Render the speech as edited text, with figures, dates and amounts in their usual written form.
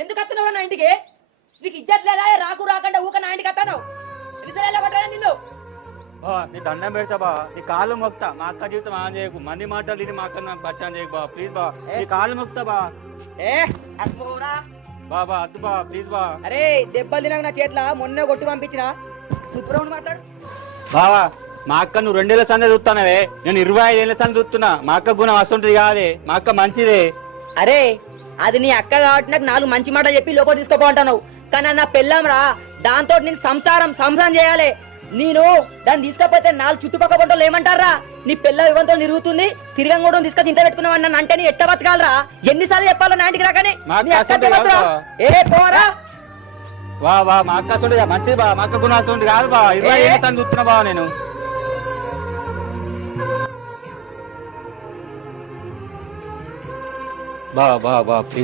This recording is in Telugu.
ఎందుకు వస్తున్నావు నా ఇంటికి? నీకు ఇజ్జత్ లేదా? రాకు రాకుండా ఊక నా ఇంటికి వస్తాను. నిన్ను నీ దండం పెడతా బా, నీ కాళ్ళు మొక్తా. మా అక్క జీవితం ఆన్ చేయకు, మంది మాటలు ఇది మా అక్క నాకు పరిచయం చేయకు బా, ప్లీజ్ బా. నీ కాళ్ళు మొక్తా బా. బా అద్దు బా, ప్లీజ్ బా. అరే దెబ్బలు తినక నా చేతిలో మొన్న కొట్టు పంపించిన. శుభ్రం మాట్లాడు బావా. మా అక్క నువ్వు 2 ఏళ్ల సందే చూస్తున్నావే, నేను 25 ఏళ్ల సందే చూస్తున్నా. మా అక్క గుణం వస్తుంటది కాదే, మా అక్క మంచిదే. అరే అది నీ అక్క కాబట్టి నాకు 4 మంచి మాటలు చెప్పి లోపల తీసుకోపోంటావు. కానీ నా పెళ్ళం రా, దాంతో నేను సంసారం చేయాలి. నేను దాన్ని తీసుకపోతే 4 చుట్టుపక్కల పంటలు ఏమంటారా? నీ పిల్ల ఇవ్వంతో తిరుగుతుంది, తిరగం కూడా తీసుకొచ్చి ఇంత పెట్టుకున్నావు అన్న అంటే నీ ఎట్ట బతకాలరా? ఎన్నిసార్లు చెప్పాలో నా ఇంటికి రాకనే ఏ పోరా. వా మా అక్క మంచిది బా, మా అక్క గుణం వస్తుంటది కాదు బా. 20 ఏళ్ల సందే చూస్తున్నా బా నేను. బా ప్లీజ్.